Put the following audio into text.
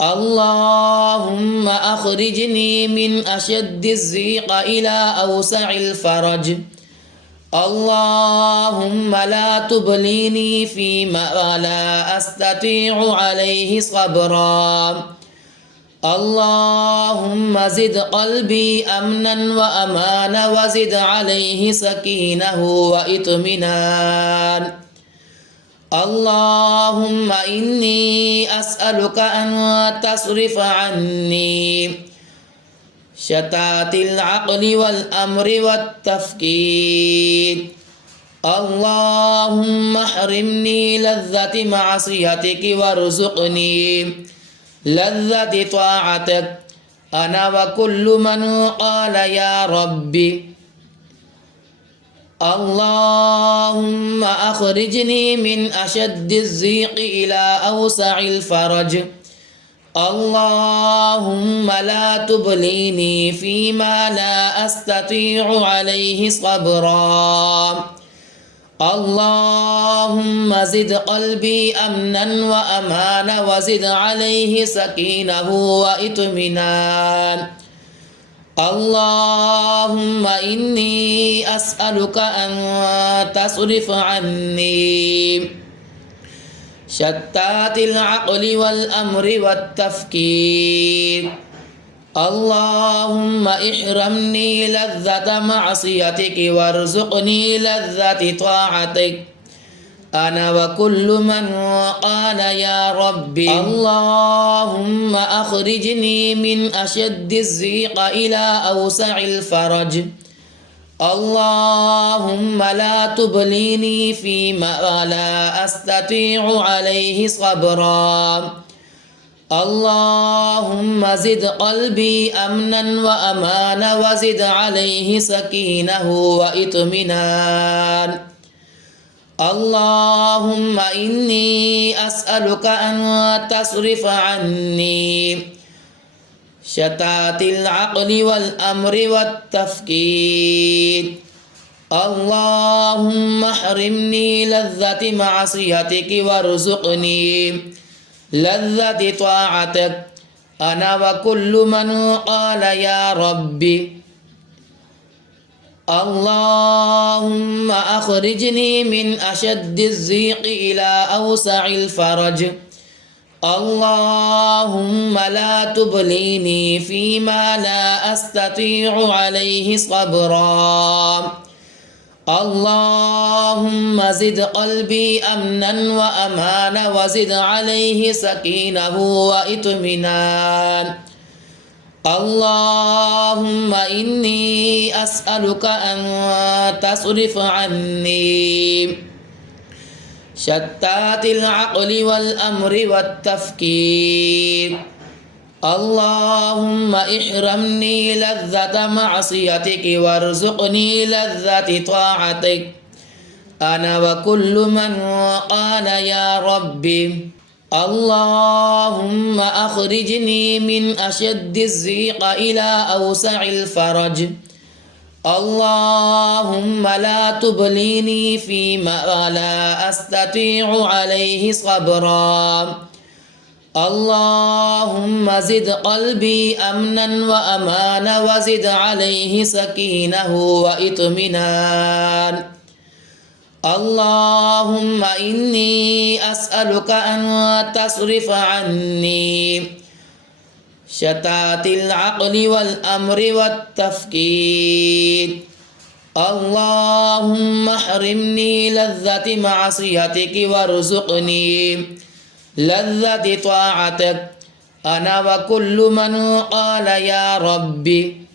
اللهم أخرجني من أشد الضيق إلى أوسع الفرج. اللهم لا تبليني فيما لا أستطيع عليه صبرا. اللهم زد قلبي أمنا وأمانا وزد عليه سكينة وإطمئنان. اللهم إني أسألك أن تصرف عني شتات العقل والأمر والتفكير. اللهم احرمني لذة معصيتك وارزقني لذة طاعتك أنا وكل من قال يا ربي. اللهم أخرجني من أشد الضيق إلى أوسع الفرج. اللهم لا تبليني فيما لا أستطيع عليه صبرا. اللهم زد قلبي أمنا وأمانا وزد عليه سكينة وإطمئنان. اللهم إني أسألك أن تصرف عني شتات العقل والأمر والتفكير. اللهم احرمني لذة معصيتك وارزقني لذة طاعتك أنا وكل من قال يا ربي. اللهم أخرجني من أشد الضيق إلى أوسع الفرج. اللهم لا تبليني فيما لا أستطيع عليه صبرا. اللهم زد قلبي أمنا وأمانا وزد عليه سكينة وإطمئنان. اللهم إني أسألك أن تصرف عني شتات العقل والأمر والتفكير. اللهم احرمني لذة معصيتك وارزقني لذة طاعتك أنا وكل من قال يا ربي. اللهم أخرجني من أشد الضيق إلى أوسع الفرج. اللهم لا تبليني فيما لا أستطيع عليه صبرا. اللهم زد قلبي أمنا وأمانا وزد عليه سكينة وإطمئنان. اللهم إني أسألك أن تصرف عني شتات العقل والأمر والتفكير. اللهم احرمني لذة معصيتك وارزقني لذة طاعتك أنا وكل من قال يا ربي. اللهم أخرجني من أشد الضيق إلى أوسع الفرج. اللهم لا تبليني فيما لا أستطيع عليه صبرا. اللهم زد قلبي أمنا وأمانا وزد عليه سكينة وإطمئنان. اللهم إني أسألك أن تصرف عني شتات العقل والأمر والتفكير. اللهم احرمني لذة معصيتك وارزقني لذة طاعتك أنا وكل من قال يا ربي.